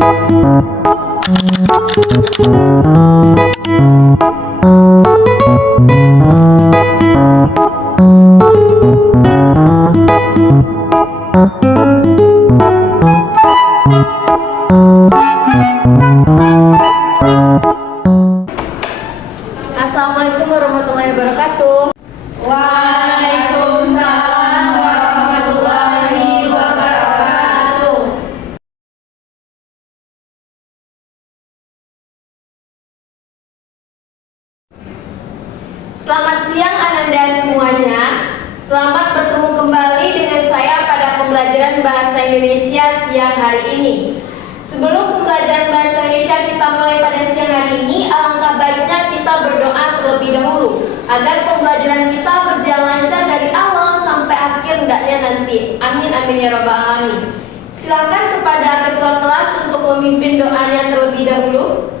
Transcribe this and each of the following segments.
Assalamualaikum warahmatullahi wabarakatuh. Waalaikumsalam warahmatullahi wabarakatuh. Selamat siang Ananda semuanya. Selamat bertemu kembali dengan saya pada pembelajaran Bahasa Indonesia siang hari ini. Sebelum pembelajaran Bahasa Indonesia kita mulai pada siang hari ini, alangkah baiknya kita berdoa terlebih dahulu agar pembelajaran kita berjalan lancar dari awal sampai akhir hendaknya nanti. Amin amin ya rabbal alamin. Silakan kepada ketua kelas untuk memimpin doanya terlebih dahulu.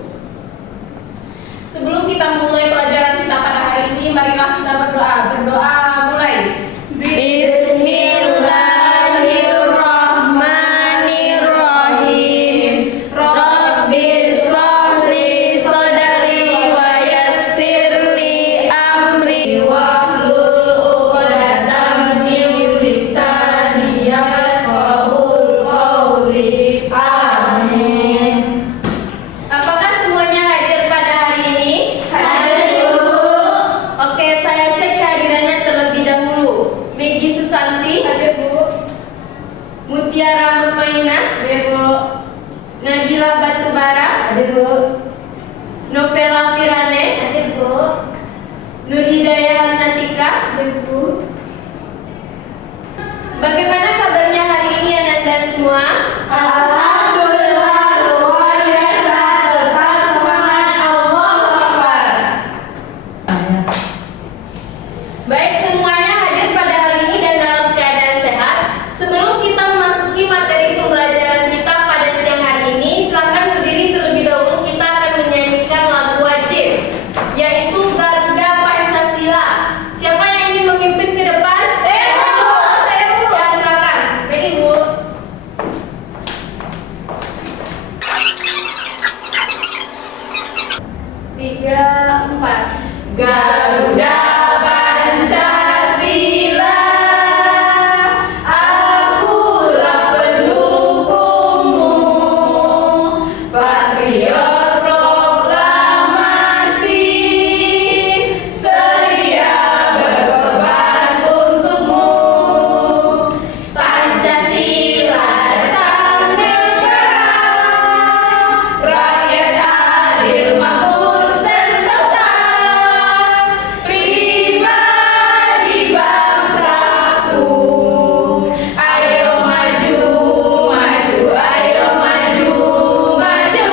Sebelum kita mulai pelajaran kita pada hari ini, marilah kita berdoa. Berdoa mulai. Bismillahirrahmanirrahim. Rabbi shrahli sadri wa yassirli amri wahlul 'uqdatam min lisani yafqahul qawli. Amin. Apakah semuanya hadir pada hari ini? Hadir, Bu. Oke, saya cek kehadirannya terlebih dahulu. Megi Susanti, Hadir, Bu. Mutiara Mutmainah, Hadir, Bu. Nabila Batubara, Hadir, Bu. Novela Firane, Hadir, Bu. Nur Hidayah Hanatika. Hadir, Bu. Bagaimana kabarnya hari ini Ananda semua? Alhamdulillah, luar biasa. Tetap semangat, Allahu Akbar. Baik, semuanya hadir pada hari ini dan dalam keadaan sehat. Sebelum kita memasuki materi pembelajaran kita pada siang hari ini, silakan berdiri terlebih dahulu. Kita akan menyanyikan lagu wajib, yaitu Garuda Pancasila. Siapa yang ingin memimpin ke depan? Saya, Bu. Ya, silakan. Baik, Bu. Tiga, empat. Garuda Pancasila, akulah pendukungmu, patriot proklamasi, sedia berkorban untukmu. Pancasila sang negara, rakyat adil makmur sentosa, pribadi bangsaku. Ayo maju, maju, ayo maju, maju,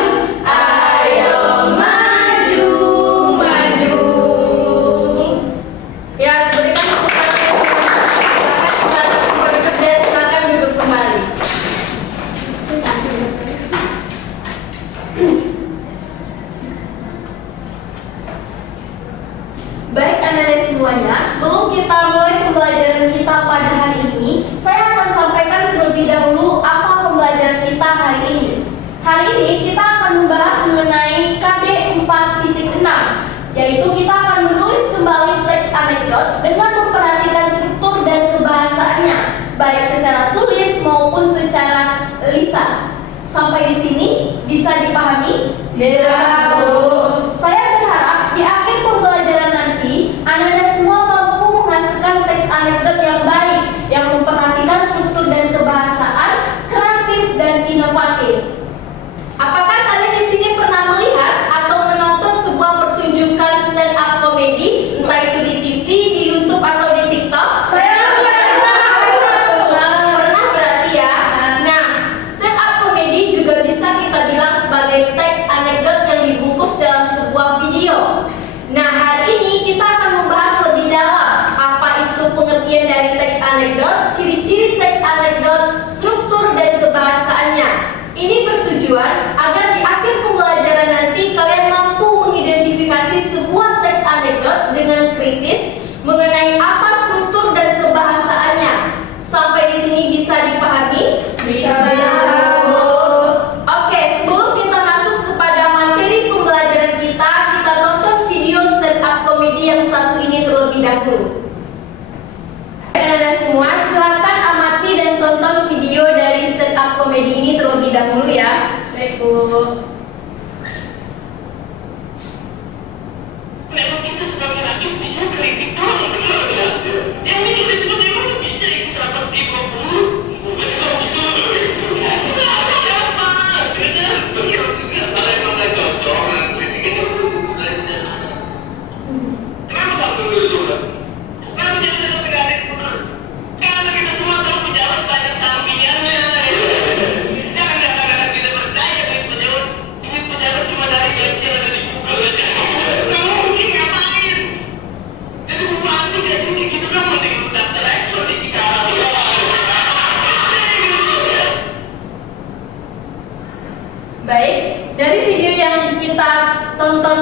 ayo maju, maju. Ya, berikan tepuk tangan. Silakan kembali duduk dan silakan duduk kembali. Baik anak-anak semuanya, sebelum kita mulai pembelajaran kita pada hari ini, saya akan sampaikan terlebih dahulu apa pembelajaran kita hari ini. Hari ini kita akan membahas mengenai KD 4.6, yaitu kita akan menulis kembali teks anekdot dengan memperhatikan struktur dan kebahasaannya, baik secara tulis maupun secara lisan. Sampai di sini bisa dipahami? Bisa, Bu. Saya berharap di akhir pembelajaran nanti Anda semua mampu menghasilkan teks anekdot yang baik, yang memperhatikan struktur dan kebahasaan, kreatif dan inovatif. Apakah kalian di sini pernah melihat atau menonton sebuah pertunjukan stand up komedi, entah itu di TV, di YouTube atau di TikTok? Pernah berarti ya. Nah, stand up komedi juga bisa kita bilang sebagai teks anekdot yang dibungkus dalam sebuah video. Nah, hari ini kita akan membahas lebih dalam apa itu pengertian dari teks anekdot, ciri-ciri teks anekdot, struktur dan kebahasaannya. Ini bertujuan agar di akhir pembelajaran nanti kalian mampu mengidentifikasi sebuah teks anekdot dengan kritis mengenai apa struktur dan kebahasaannya. Sampai di sini bisa dipahami? Bisa. Oke, dahulu ya. Baik, Bu. Memang kita sebagai rakyat bisa kritik doang, benar ya? Yang ini kita bilang memang bisa ikut rapat G20, bukan juga usul gitu. Nah, apa? Benar, benar maksudnya kalau emang nggak cocok, nah kritik itu bukan aja. Kenapa nggak mundur juga? Kenapa jangan jangan nggak ada yang mundur? Karena kita semua tahu pejabat banyak sampingannya. Jangan kita percaya duit pejabat cuma dari gaji yang ada di Google aja. Nggak mungkin ngapain? Jadi bupati gaji segitu kan mau tinggal daftar Exxon di Cikarang. Baik, dari video yang kita tonton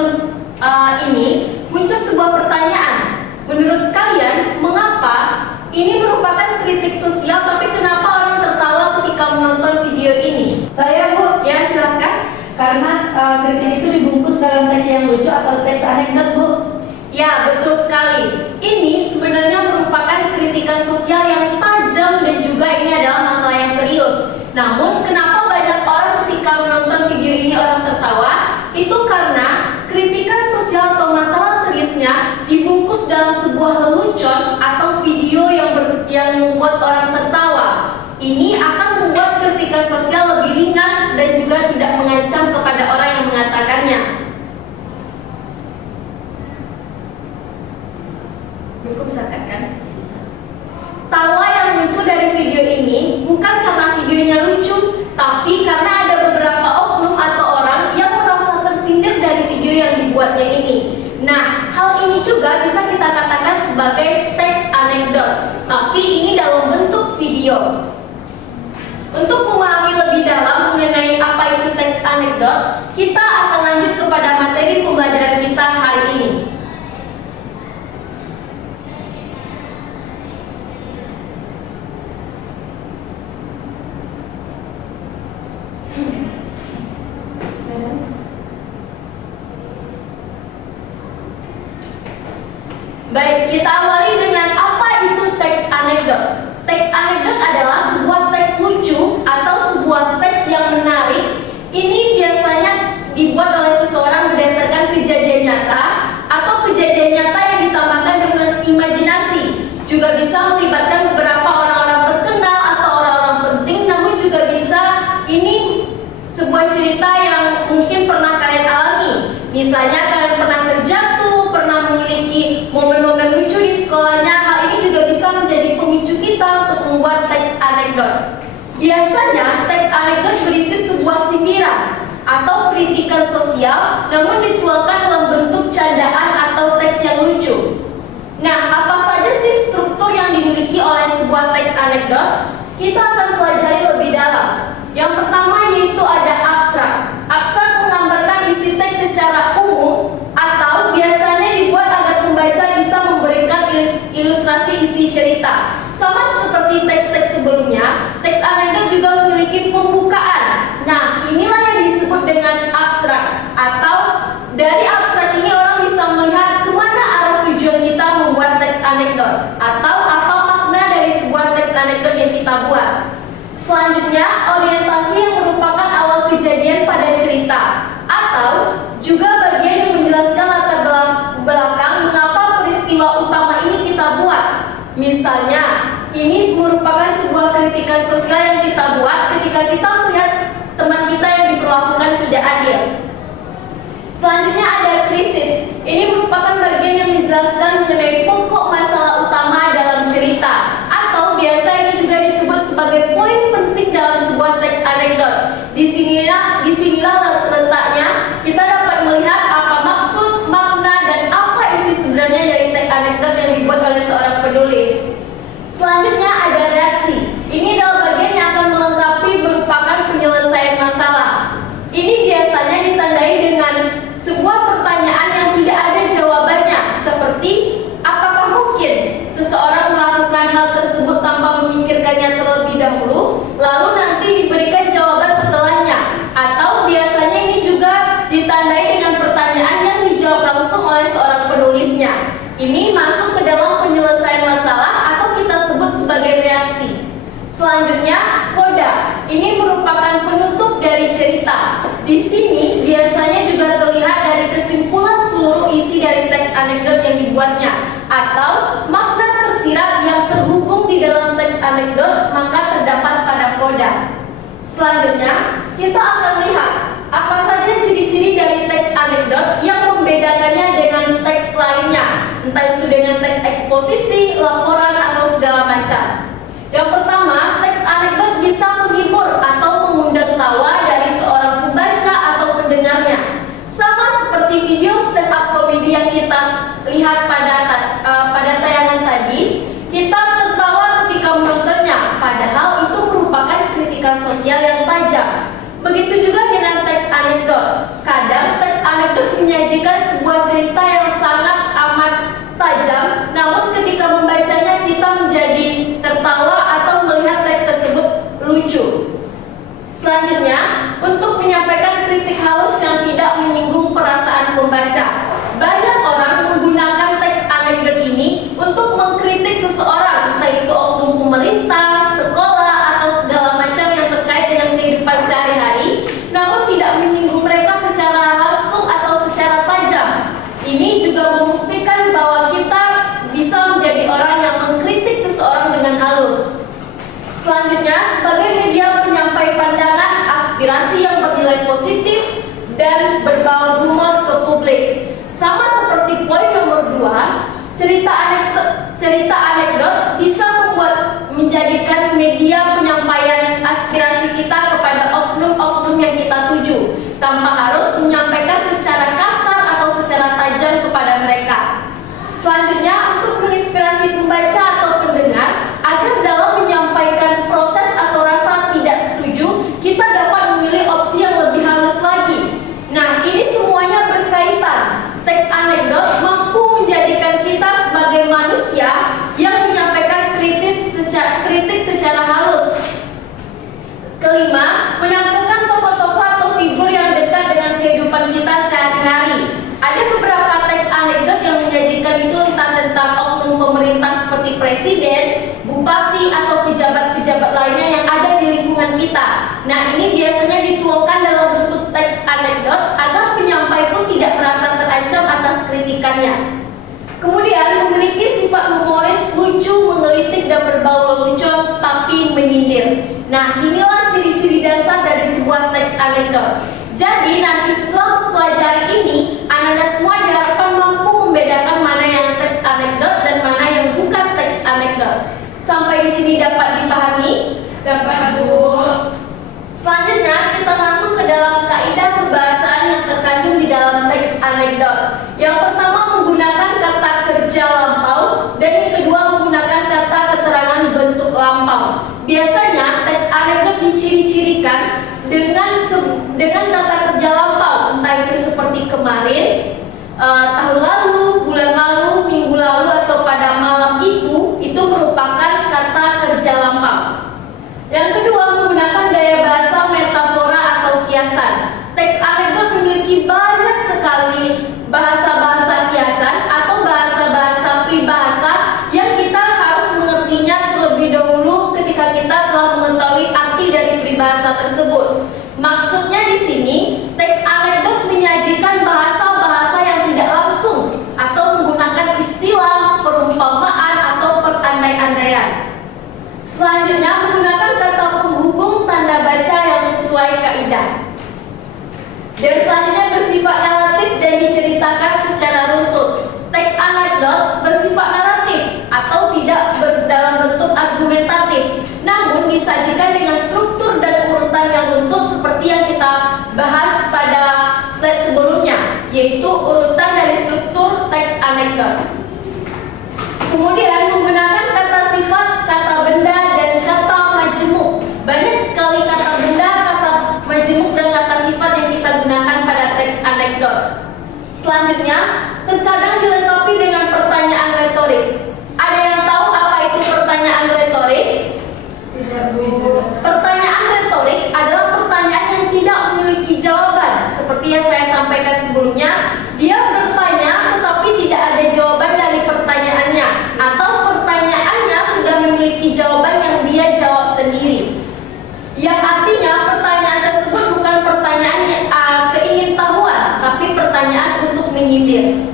ini muncul sebuah pertanyaan. Menurut kalian, mengapa ini merupakan kritik sosial tapi kenapa orang tertawa ketika menonton video ini? Saya, Bu, Ya, silahkan. karena kritik itu dibungkus dalam teks yang lucu atau teks anekdot, Bu. Ya, betul sekali. Ini sebenarnya merupakan kritikan sosial yang tajam dan juga ini adalah masalah yang serius. Namun, kenapa banyak orang ketika menonton video ini orang tertawa? Itu karena kritikan sosial atau masalah seriusnya dibungkus dalam sebuah lelucon atau video yang membuat orang tertawa. Ini akan membuat kritikan sosial lebih ringan dan juga tidak mengancam kepada orang yang mengatakannya. Cukup zakat kan? Bisa. Tawa yang muncul dari video ini bukan karena videonya lucu, tapi karena ada beberapa oknum atau orang yang merasa tersindir dari video yang dibuatnya ini. Nah, hal ini juga bisa kita katakan sebagai teks anekdot, tapi ini dalam bentuk video. Untuk memahami lebih dalam mengenai apa itu teks anekdot, kita akan lanjut kepada materi pembelajaran kita hari ini. Baik, kita awali dengan apa itu teks anekdot. Teks anekdot adalah sebuah teks lucu atau sebuah teks yang menarik. Ini biasanya dibuat oleh seseorang berdasarkan kejadian nyata atau kejadian nyata yang ditambahkan dengan imajinasi. Juga bisa melibatkan beberapa orang-orang terkenal atau orang-orang penting, namun juga bisa ini sebuah cerita yang mungkin pernah kalian alami. Misalnya kalian pernah terjatuh, pernah memiliki momen-momen lucu di sekolahnya. Hal ini juga bisa menjadi pemicu kita untuk membuat teks anekdot. Biasanya teks anekdot berisi sebuah sindiran atau kritikan sosial, namun dituangkan dalam bentuk candaan atau teks yang lucu. Nah, apa saja sih struktur yang dimiliki oleh sebuah teks anekdot? Kita akan pelajari lebih dalam. Yang pertama yaitu ada abstrak. Abstrak menggambarkan isi teks secara umum atau biasanya dibuat agar pembaca bisa memberikan ilustrasi isi cerita. Sama seperti teks-teks sebelumnya, teks anekdot juga memiliki pembukaan. Nah, inilah yang disebut dengan abstrak. Atau dari abstrak ini orang bisa melihat kemana arah tujuan kita membuat teks anekdot atau apa makna dari sebuah teks anekdot yang kita buat. Selanjutnya, orientasi yang merupakan awal kejadian pada cerita atau juga bagian yang menjelaskan latar belakang mengapa peristiwa utama ini kita buat. Misalnya, ini merupakan sebuah kritikan sosial yang kita buat ketika kita melihat teman kita yang diperlakukan tidak adil. Selanjutnya ada krisis. Ini merupakan bagian yang menjelaskan mengenai pokok masalah utama dalam cerita atau biasa ini juga disebut sebagai poin penting dalam sebuah teks anekdot. Disinilah letaknya kita dapat melihat apa maksud, makna, dan apa isi sebenarnya dari teks anekdot yang dibuat oleh seorang penulis. Selanjutnya ada reaksi. Ini adalah bagian yang akan melengkapi merupakan penyelesaian masalah. Ini biasanya ditandai dengan sebuah pertanyaan yang tidak ada jawabannya, seperti apakah mungkin seseorang melakukan hal tersebut tanpa memikirkannya terlebih dahulu, lalu nanti diberikan jawaban setelahnya. Selanjutnya, kita akan lihat apa saja ciri-ciri dari teks anekdot yang membedakannya dengan teks lainnya, entah itu dengan teks eksposisi, laporan, atau segala macam. Yang pertama, teks anekdot bisa menghibur atau mengundang tawa dari seorang pembaca atau pendengarnya. Sama seperti video stand up comedy yang kita lihat pada tayangan tadi, kita tertawa ketika menontonnya, padahal itu merupakan kritikan sosial yang tajam. Begitu juga dengan teks anekdot. Kadang teks anekdot menyajikan sebuah cerita yang sangat amat tajam, namun ketika membacanya kita menjadi tertawa atau melihat teks tersebut lucu. Selanjutnya, untuk menyampaikan kritik halus yang tidak menyinggung perasaan pembaca. Banyak orang menggunakan teks anekdot ini untuk mengkritik seseorang, entah itu oknum pemerintah, sekolah, atau segala macam yang terkait dengan kehidupan sehari-hari, namun tidak menyinggung mereka secara langsung atau secara tajam. Ini juga membuktikan bahwa kita bisa menjadi orang yang mengkritik seseorang dengan halus. Selanjutnya, sebagai media penyampai pandangan, aspirasi yang bernilai positif dan berbau humor ke publik. Sama seperti poin nomor 2, cerita anekdot bisa menjadikan media penyampaian aspirasi kita kepada oknum-oknum yang kita tuju, tanpa harus menyampaikan secara kasar atau secara tajam kepada mereka. Selanjutnya, untuk menginspirasi pembaca atau pendengar agar dalam menyampaikan protes atau rasa tidak setuju, kita dapat memilih opsi yang lebih halus lagi. Nah, ini semuanya berkaitan. Teks anekdot mampu menjadikan kita sebagai manusia yang menyampaikan kritik secara halus. Kelima, menampilkan tokoh-tokoh atau figur yang dekat dengan kehidupan kita sehari-hari. Ada beberapa teks anekdot yang menyajikan itu entah tentang oknum pemerintah seperti presiden, bupati, atau pejabat-pejabat lainnya yang ada di lingkungan kita. Nah, ini biasanya dituangkan dalam bentuk teks anekdot agar penyampai pun tidak merasa terancam atas kritikannya. Kemudian, memiliki sifat humoris, lucu, menggelitik, dan berbau lelucon tapi menyindir. Nah, inilah ciri-ciri dasar dari sebuah teks anekdot. Jadi, nanti setelah mempelajari ini, anak-anak semua diharapkan mampu membedakan mana yang teks anekdot dan mana yang bukan teks anekdot. Sampai di sini dapat dipahami? Dapat, Bu. Selanjutnya, kita masuk ke dalam kaidah kebahasaan yang terkandung di dalam teks anekdot. Yang pertama, menggunakan kata kerja lampau, dan yang kedua, menggunakan kata keterangan bentuk lampau. Biasanya, teks anekdot diciri-cirikan dengan kata kerja lampau, entah itu seperti kemarin, tahun lalu, bulan lalu, minggu lalu, atau pada malam itu merupakan kata kerja lampau. Yang kedua, menggunakan gaya bahasa metafora atau kiasan. Teks anekdot memiliki banyak sekali bahasa-bahasa kiasan atau bahasa-bahasa pribahasa yang kita harus mengertinya terlebih dahulu ketika kita telah mengetahui arti dari pribahasa tersebut. Maksudnya di sini, teks anekdot menyajikan bahasa-bahasa yang tidak langsung atau menggunakan istilah, perumpamaan, atau perandai-andaian. Selanjutnya, menggunakan kata penghubung tanda baca yang sesuai kaidah. Dan selanjutnya bersifat naratif dan diceritakan secara runtut. Teks anekdot bersifat naratif atau tidak dalam bentuk argumentatif, namun disajikan dengan struktur dan urutan yang runtut seperti yang kita bahas pada slide sebelumnya, yaitu urutan dari struktur teks anekdot. Kemudian menggunakan kata sifat, kata benda, dan kata majemuk. Banyak sekali kata benda, kata majemuk, dan kata sifat yang kita gunakan pada teks anekdot. Selanjutnya, terkadang dilengkapi dengan pertanyaan retorik. Ada yang tahu apa itu pertanyaan retorik? Pertanyaan retorik adalah pertanyaan yang tidak memiliki jawaban. Seperti yang saya sampaikan sebelumnya, dia bertanya tetapi tidak ada jawaban dari pertanyaannya, atau pertanyaannya sudah memiliki jawaban yang dia jawab sendiri. Yang artinya pertanyaan tersebut bukan pertanyaan keingintahuan, tapi pertanyaan untuk menyindir.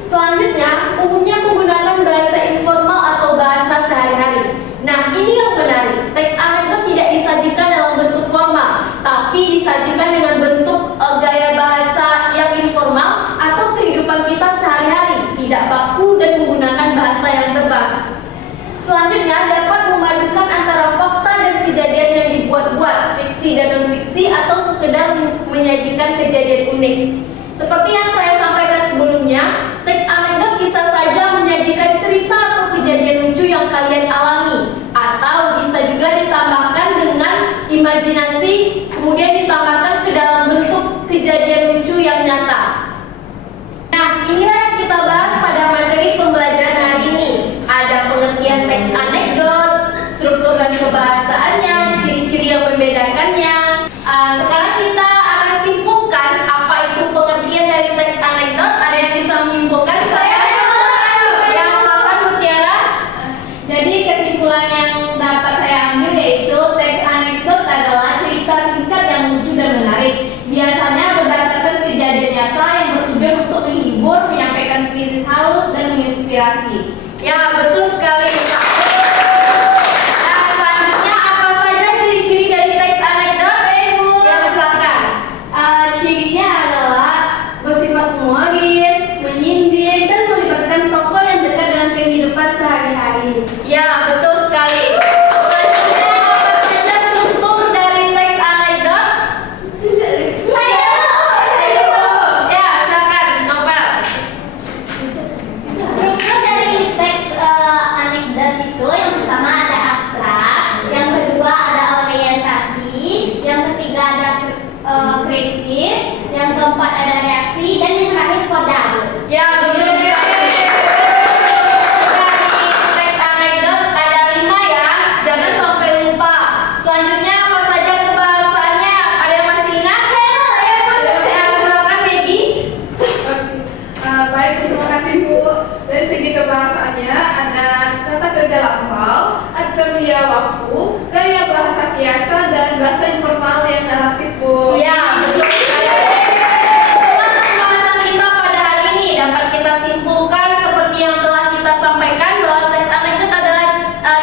Selanjutnya, umumnya menggunakan bahasa informal atau bahasa sehari-hari. Nah, ini yang menarik. Teks anekdot tidak disajikan disajikan dengan bentuk gaya bahasa yang informal atau kehidupan kita sehari-hari, tidak baku dan menggunakan bahasa yang bebas. Selanjutnya dapat memadukan antara fakta dan kejadian yang dibuat-buat, fiksi dan non-fiksi, atau sekedar menyajikan kejadian unik. Seperti yang saya sampaikan sebelumnya, teks anekdot bisa saja menyajikan cerita atau kejadian lucu yang kalian alami, atau bisa juga ditambahkan dengan imajinasi, kemudian ditambahkan ke dalam bentuk kejadian lucu yang nyata. Nah, inilah yang kita bahas pada materi pembelajaran hari ini. Ada pengertian teks anekdot, struktur dan kebahasaannya, ciri-ciri yang membedakannya. Sekarang kita akan simpulkan apa itu pengertian dari teks anekdot. Ada yang bisa menyimpulkan? Saya. Ya, silakan Bu Tiara. Jadi kesimpulan yang dapat saya ambil yaitu teks anekdot adalah cerita singkat yang lucu dan menarik. Biasanya berdasarkan kejadian nyata yang bertujuan untuk menghibur, menyampaikan krisis halus, dan menginspirasi. Ya, betul sekali. Nah, selanjutnya apa saja ciri-ciri dari teks anekdot? Ya, silakan. Cirinya adalah bersifat humoris, menyindir, dan melibatkan tokoh yang dekat dengan kehidupan sehari-hari. Ya, betul sekali. Selanjutnya apa saja struktur dari teks anekdot? Ya, silakan, Novel. Struktur dari teks anekdot itu yang pertama ada abstrak, yang kedua ada orientasi, yang ketiga ada krisis, yang keempat ada reaksi, dan yang terakhir kode. Ya, betul sekali. Dari teks anekdot ada 5 ya, jangan sampai lupa. Selanjutnya apa saja kebahasaannya? Ada yang masih ingat? Ya, silakan Maggie. Baik, terima kasih Bu. Dari segi kebahasaannya ada kata kerja lampau, adverbial waktu, gaya bahasa kiasan, dan bahasa informal yang relatif Bu. Ya, betul sekali. Setelah pembahasan kita pada hari ini dapat kita simpulkan seperti yang telah kita sampaikan bahwa teks anekdot adalah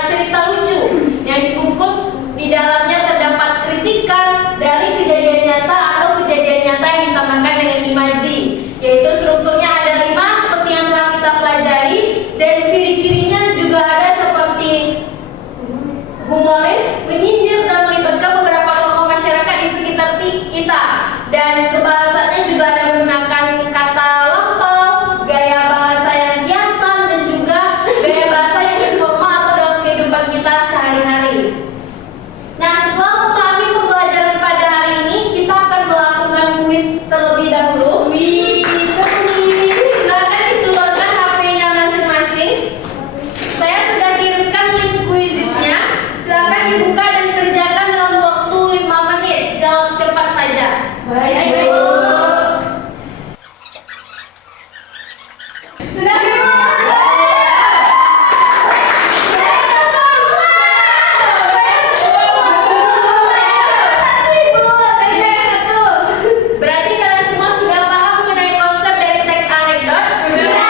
cerita lucu yang dibungkus di dalamnya terdapat kritikan dari kejadian nyata atau kejadian nyata yang ditambahkan dengan imaji. Yaitu strukturnya ada 5 seperti yang telah kita pelajari, dan ciri-cirinya juga ada seperti humoris, menyindir, dan melibatkan beberapa tokoh masyarakat di sekitar kita. Dan kebahasaannya juga ada menggunakan kata lampau, gaya bahasa yang kiasan, dan juga gaya bahasa yang informal atau dalam kehidupan kita sehari-hari. Nah, setelah memahami pembelajaran pada hari ini, kita akan melakukan kuis terlebih dahulu. Silakan dikeluarkan HP-nya masing-masing. Saya sudah kirimkan link kuisisnya. Silakan dibuka dan kerjakan dalam waktu 5 menit. Jawab cepat saja. Baik, Bu. Sudah? Berarti kalian semua sudah paham mengenai konsep dari teks anekdot? Sudah.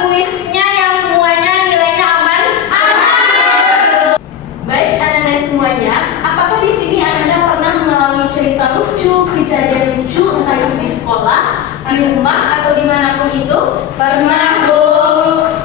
Kuisnya yang semuanya nilainya aman? Aman. Baik, anak-anak semuanya, apakah di sini Anda pernah mengalami cerita lucu, kejadian lucu, entah itu di sekolah, di rumah, atau dimanapun itu? Pernah, Bu.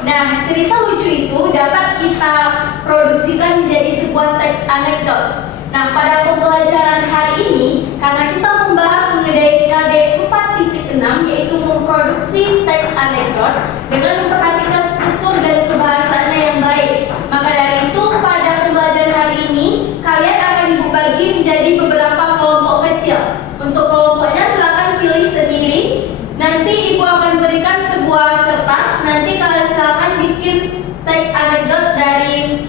Nah, cerita lucu itu dapat kita produksikan menjadi sebuah teks anekdot. Nah, pada pembelajaran hari ini, karena kita membahas mengenai KD 4.6, yaitu memproduksi teks anekdot dengan memperhatikan struktur dan kebahasaannya yang baik. Maka dari itu, pada pembelajaran hari ini, kalian akan Ibu bagi menjadi beberapa kelompok kecil. Untuk kelompoknya silakan pilih sendiri. Nanti Ibu akan berikan sebuah kertas. Nanti kalian silakan bikin teks anekdot dari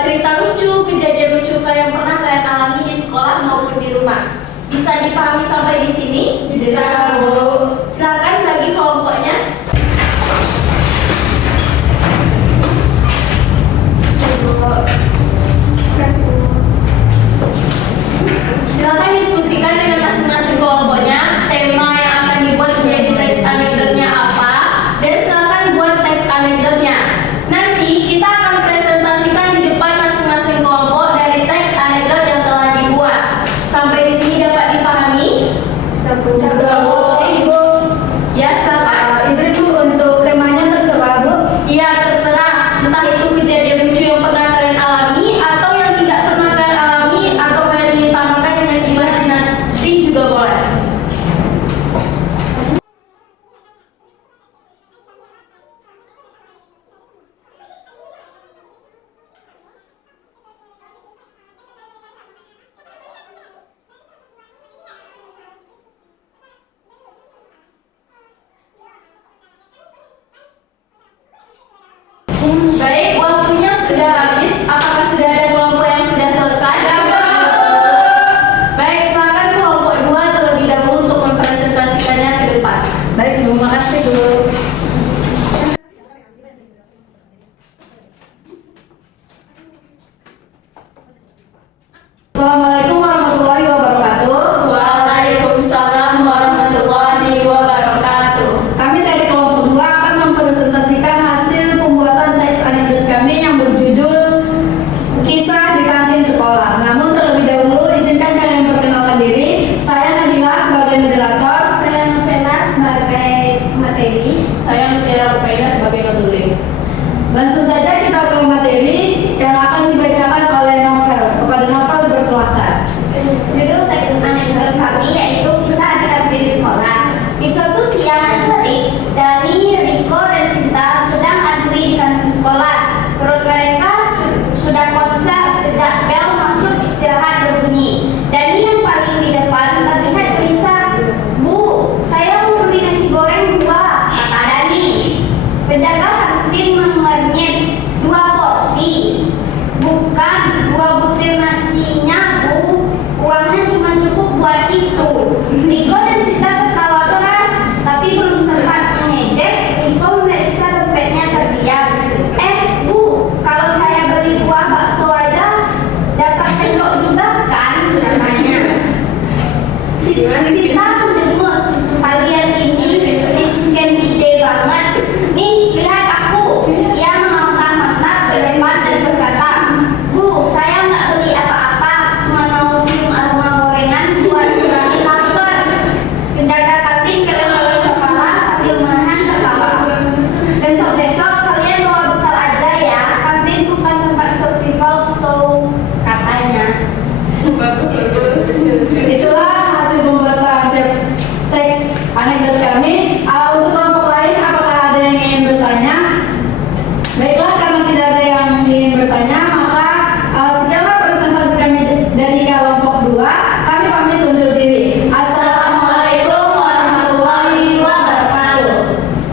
cerita lucu, kejadian lucu yang pernah kalian alami di sekolah maupun di rumah. Bisa dipahami sampai di sini? Bisa, Bu. Silakan bagi kelompoknya. Silakan diskusikan dengan masing-masing kelompoknya tema yang akan dibuat menjadi teks anekdotnya apa, dan silakan buat teks anekdotnya. Nanti kita akan presentasikan di depan masing-masing kelompok dari teks anekdot yang telah dibuat. Sampai di sini dapat dipahami. juga boleh. Baik, waktunya sudah habis. Apakah sudah ada kelompok yang sudah selesai? Baik, silakan kelompok 2 terlebih dahulu untuk mempresentasikannya ke depan. Baik, terima kasih guru. Assalamualaikum warahmatullahi wabarakatuh. Waalaikumsalam warahmatullahi wabarakatuh. Kami dari kelompok 2 akan mempresentasikan hasil pembuatan teks anekdot kami yang berjudul Kisah di Kantin Sekolah. Namun terlebih dahulu izinkan kalian perkenalkan diri. Saya Nabila sebagai moderator. Saya Novena sebagai materi. Saya Mutiara Rupaida sebagai penulis. Langsung saja kita ke materi yang akan dibacakan oleh Novel. Kepada Novel dipersilahkan. Judul teks anekdot kami yaitu Kisah di Kantin Sekolah. Di suatu siang yang terik, Dani, Riko, dan Sinta sedang antri di kantin sekolah. Perut mereka sudah konser sejak bel masuk istirahat berbunyi. Dani yang paling di depan terlihat gelisah. Bu, saya mau beli nasi goreng 2, kata Dani. Penjaga kantin mengernyit, 2 porsi. Bukan 2 butir nasinya, Bu. Uangnya cuma cukup buat itu. Riko dan Sinta tertawa keras, tapi belum sempat mengejek, Riko memeriksa dompetnya terdiam. Bu, kalau saya beli buah bakso aja dapat sendok juga kan? Katanya. Sinta mendengus, kalian ini miskin ide banget. Nih, lihat aku. Ia menolakkan mata ke depan dan berkata, Bu, saya nggak beli apa-apa, cuma mau cium aroma gorengan buat kurangi lapar. Penjaga kantin geleng-geleng kepala sambil menahan tertawa. Besok-besok kalian bawa bekal aja ya, kantin bukan tempat survival show, katanya. Bagus. Itulah hasil pembuatan teks anekdot kami. Untuk kelompok lain, apakah ada yang ingin bertanya? Baiklah, karena tidak ada yang ingin bertanya, maka sekianlah presentasi kami dari kelompok 2. Kami pamit undur diri. Assalamualaikum warahmatullahi wabarakatuh.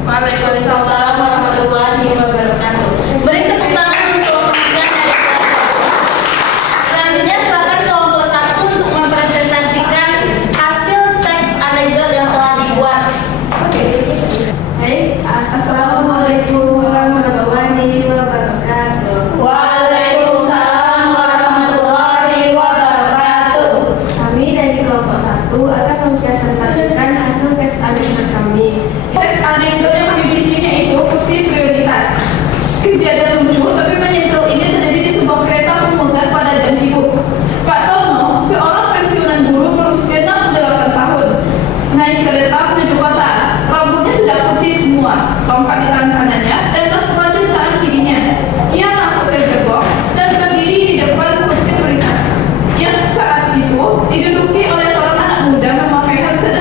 Waalaikumsalam warahmatullahi wabarakatuh. Beri tepuk tangan untuk pimpinan dari kelompok. Selanjutnya silakan kelompok 1 untuk mempresentasikan hasil teks anekdot yang telah dibuat. Baik, assalamualaikum warahmatullahi wabarakatuh. Waalaikumsalam warahmatullahi wabarakatuh. Kami dari kelompok 1 akan mempresentasikan hasil tes anekdot kami. Teks anekdot yang kami bikin yaitu kursi prioritas. Kejadian lucu tapi menyentuh ini terjadi di sebuah kereta komuter pada jam sibuk. Pak Tono, seorang pensiunan guru berusia 68 tahun, naik kereta menuju kota. Rambutnya sudah putih semua, tongkat di tangan kanannya dan tas sekolah di tangan kirinya. Ia masuk ke gerbong dan berdiri di depan kursi prioritas yang saat itu diduduki oleh seorang anak muda memakai headset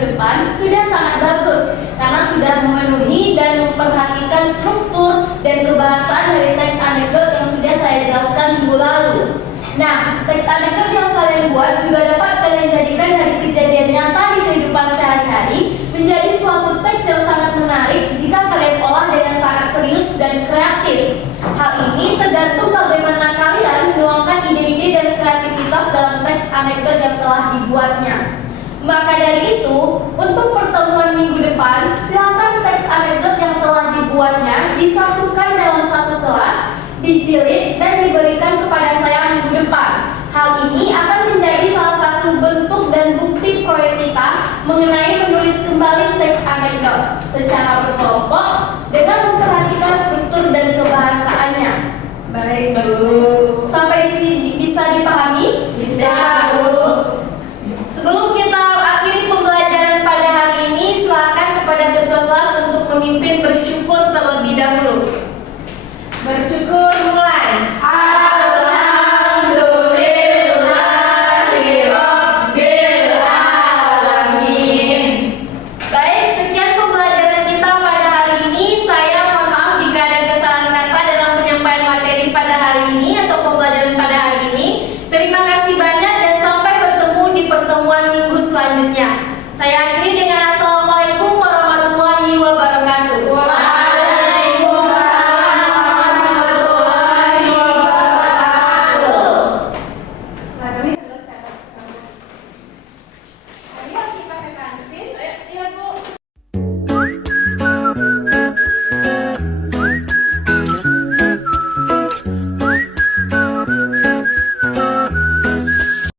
depan sudah sangat bagus karena sudah memenuhi dan memperhatikan struktur dan kebahasaan dari teks anekdot yang sudah saya jelaskan minggu lalu. Nah, teks anekdot yang kalian buat juga dapat kalian jadikan dari kejadian nyata di kehidupan sehari-hari menjadi suatu teks yang sangat menarik jika kalian olah dengan sangat serius dan kreatif. Hal ini tergantung bagaimana kalian menuangkan ide-ide dan kreativitas dalam teks anekdot yang telah dibuatnya. Maka dari itu, untuk pertemuan minggu depan, silakan teks anekdot yang telah dibuatnya disatukan dalam satu kelas, dijilid dan diberikan kepada saya minggu depan. Hal ini akan menjadi salah satu bentuk dan bukti proyek kita mengenai menulis kembali teks anekdot secara berkelompok dengan memperhatikan struktur dan kebahasaannya. Baik, Bu. Sampai di sini bisa dipahami? Bisa, Bu. Sebelum kita akhiri pembelajaran pada hari ini, silakan kepada ketua kelas untuk memimpin bersyukur terlebih dahulu. Bersyukur mulai. Baik, sekian pembelajaran kita pada hari ini. Saya mohon maaf jika ada kesalahan kata dalam penyampaian materi pada hari ini.